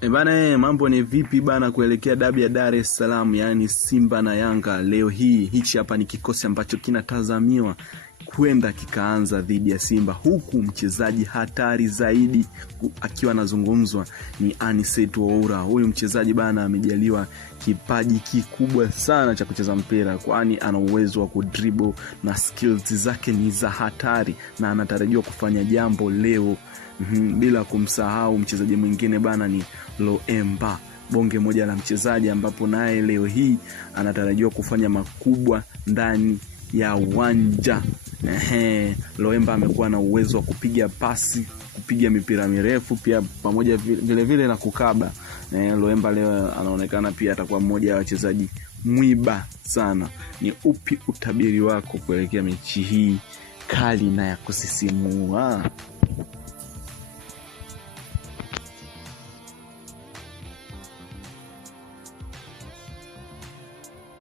Bana, mambo ni vipi bana kuelekea dabi ya Dar es Salaam, yani Simba na Yanga leo hii. Hichi hapa ni kikosi ambacho kinatazamiwa kwenda kikaanza dhidi ya Simba, huku mchezaji hatari zaidi akiwa anazungumzwa ni Aniset Oura. Huyu mchezaji bana amejaliwa kipaji kikubwa sana cha kucheza mpira, kwani ana uwezo wa kudribble na skills zake ni za hatari, na anatarajiwa kufanya jambo leo. Bila kumsahau mchezaji mwingine bana ni Loemba, bonge moja la mchezaji, ambapo naye leo hii anatarajiwa kufanya makubwa ndani ya uwanja. Loemba amekuwa na uwezo wa kupiga pasi, kupiga mipira mirefu, pia pamoja vile vile na kukaba. Loemba leo anaonekana pia atakuwa mmoja wa wachezaji mwiba sana. Ni upi utabiri wako kuelekea mechi hii kali na ya kusisimua?